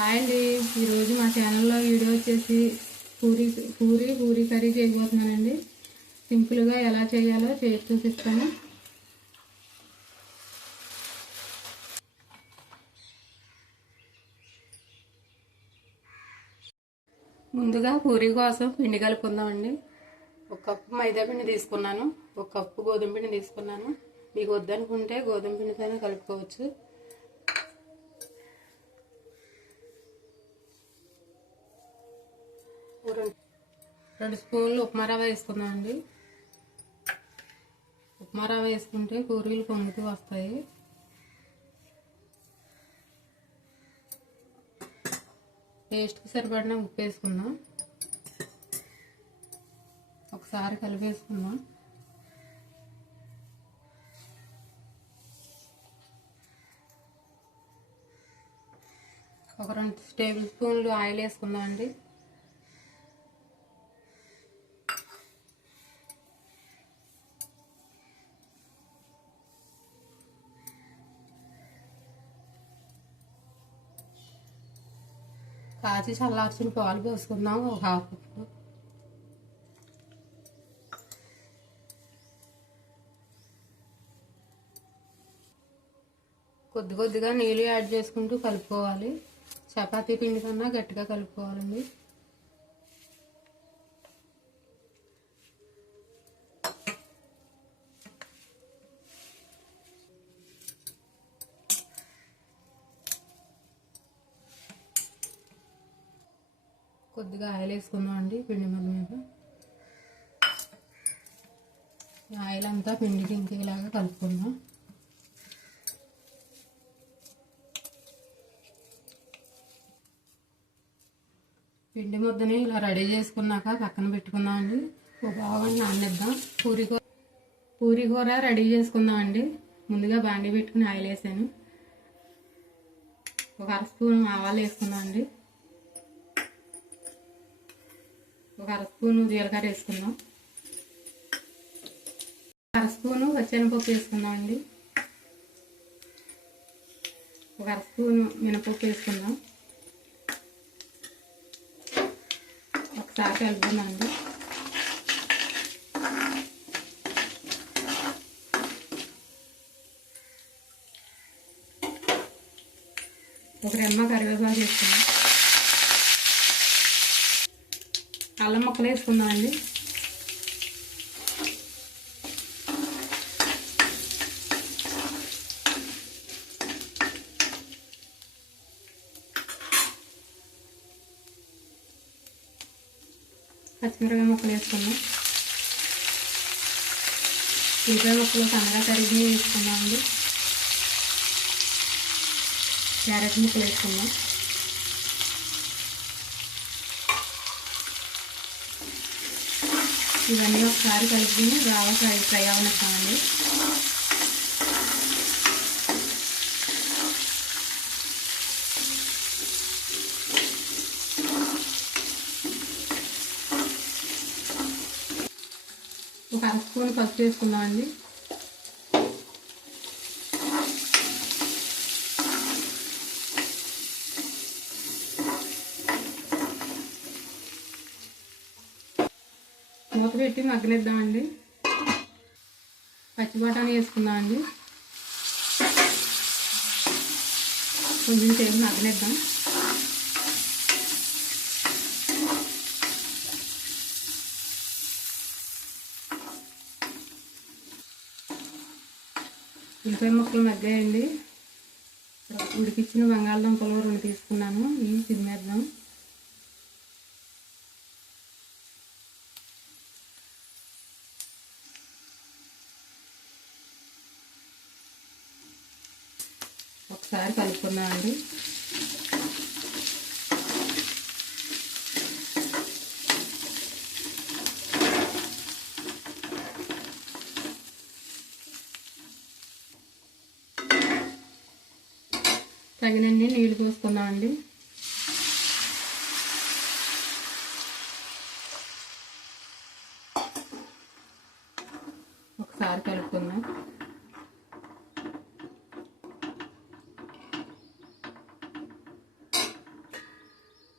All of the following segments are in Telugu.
హాయ్ అండి. ఈరోజు మా ఛానల్లో వీడియో వచ్చేసి పూరి పూరి పూరి కర్రీ చేయబోతున్నానండి. సింపుల్గా ఎలా చేయాలో చేసి చూపిస్తాను. ముందుగా పూరి కోసం పిండి కలుపుకుందామండి. ఒక కప్పు మైదా పిండి తీసుకున్నాను. ఒక కప్పు గోధుమ పిండి తీసుకున్నాను. మీకు వద్దనుకుంటే గోధుమ పిండితోనే కలుపుకోవచ్చు ఓ రెండు రెండు స్పూన్లు ఉప్మా రవ్వ వేసుకుందాం అండి. ఉప్మా రవ్వ వేసుకుంటే పూరీలు పొంగుతూ వస్తాయి. టేస్ట్కి సరిపడిన ఉప్పు వేసుకుందాం. ఒకసారి కలిపేసుకుందాం. ఒక రెండు టేబుల్ స్పూన్లు ఆయిల్ వేసుకుందాం అండి. కాచి చల్లార్చిన పాలు పోసుకుందాం ఒక హాఫ్ కప్పు. కొద్ది కొద్దిగా నీళ్ళు యాడ్ చేసుకుంటూ కలుపుకోవాలి. చపాతీ పిండి కన్నా గట్టిగా కలుపుకోవాలండి. కొద్దిగా ఆయిల్ వేసుకుందాం అండి పిండి మీద మీద. ఆయిల్ అంతా పిండికి ఇంకేలాగా కలుపుకుందాం. పిండి ముద్దని ఇలా రెడీ చేసుకున్నాక పక్కన పెట్టుకుందామండి ఒక బాగా నానేద్దాం పూరి కూర పూరి కూర రెడీ చేసుకుందామండి ముందుగా బాండి పెట్టుకుని ఆయిల్ వేసాను. ఒక అర స్పూన్ ఆవాలు వేసుకుందాం అండి. ఒక అర స్పూను జీలకర్ర వేసుకుందాం. అర స్పూను పచ్చనిపప్పు వేసుకుందామండి. ఒక అర స్పూను మినపప్పు వేసుకుందాం. ఒకసారి కలుపుకుందామండి. ఒక రెమ్మ కరివేపాకు వేసుకుందాం. అల్లం ముక్కలు వేసుకుందామండి పచ్చిమిరపకాయ ముక్కలు వేసుకుందాం. ఉల్లిపాయ ముక్కలు సన్నగా తరిగి వేసుకుందామండి క్యారెట్ ముక్కలు వేసుకుందాం. ఇవన్నీ ఒకసారి కలిపి బాగా ఫ్రై ఫ్రై అవనిస్తామండి ఒక అర స్పూన్ పసుపు వేసుకుందామండి. పెట్టి మగ్గనిద్దామండి పచ్చి బఠానీ వేసుకుందామండి కొంచెం సేపు మగ్గనిద్దాం ఉల్లిపాయ ముక్కలు మగ్గాయండి. ఉడికిచ్చిన బంగాళదుంపలు రెండు తీసుకున్నాను. ఇవి తినేద్దాం. ఒకసారి కలుపుకున్నామండి తగినన్ని నీళ్ళు పోసుకున్నా అండి కలుపుకుందాం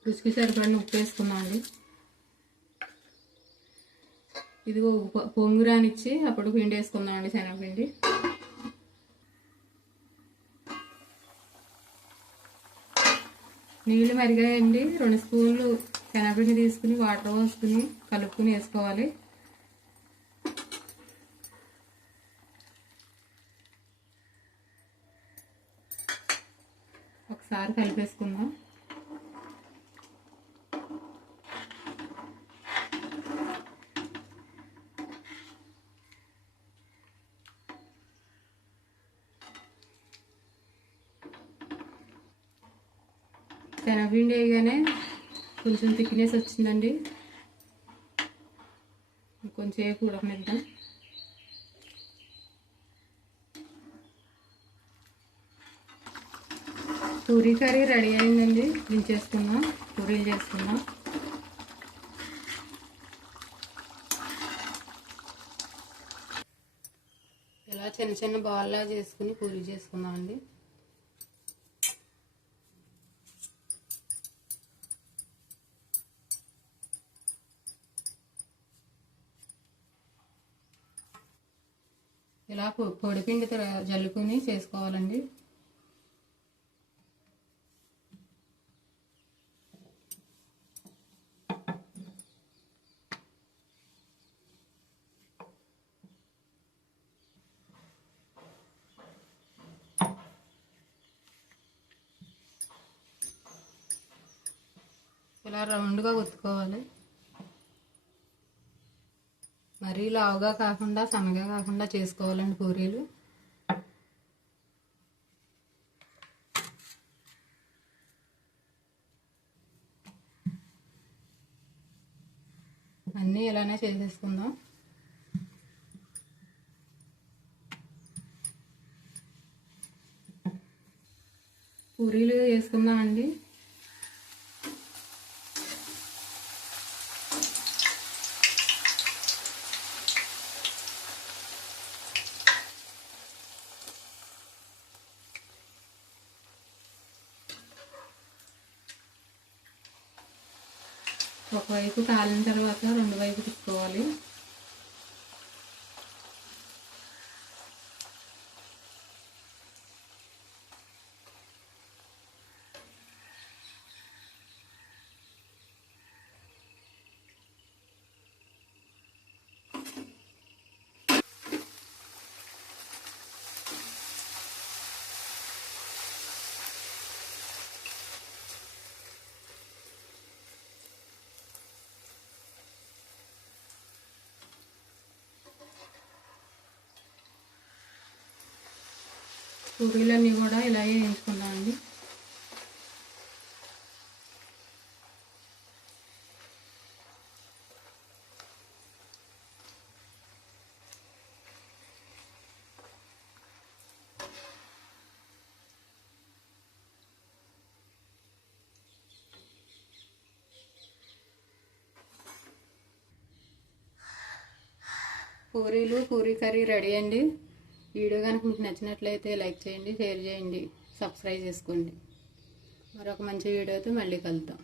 రుచికి సరిపడిన ఉప్పు వేసుకుందాం అండి ఇదిగో పొంగురానిచ్చి అప్పుడు పిండి వేసుకుందాం అండి శనగపిండి. నీళ్ళు మరిగాయండి. రెండు స్పూన్లు శనగపిండి తీసుకుని వాటర్ పోసుకుని కలుపుకుని వేసుకోవాలి ఒకసారి కలిపేసుకుందాం శనగపిండి వేయగానే కొంచెం థిక్నెస్ వచ్చిందండి. కొంచెంసేపు ఉడకనిద్దాం పూరీ కర్రీ రెడీ అయిందండి. దించేసుకుందాం పూరీలు చేసుకుందాం ఇలా చిన్న చిన్న బాల్లా చేసుకుని పూరీ చేసుకుందాం అండి ఇలా పొడిపిండి జల్లుకుని చేసుకోవాలండి. ఇలా రౌండ్గా కొట్టుకోవాలి మరీ లావుగా కాకుండా సన్నగా కాకుండా చేసుకోవాలండి పూరీలు. అన్నీ ఇలానే చేసేసుకుందాం. పూరీలు వేసుకుందామండి ఒకవైపు కాలిన తర్వాత రెండు వైపు తిప్పుకోవాలి. పూరీలన్నీ కూడా ఇలాగే వేయించుకుందామండి పూరీలు పూరీ కర్రీ రెడీ అండి. వీడియో కనుక మీకు నచ్చినట్లయితే లైక్ చేయండి షేర్ చేయండి సబ్స్క్రైబ్ చేసుకోండి. మరొక మంచి వీడియోతో మళ్ళీ కలుద్దాం.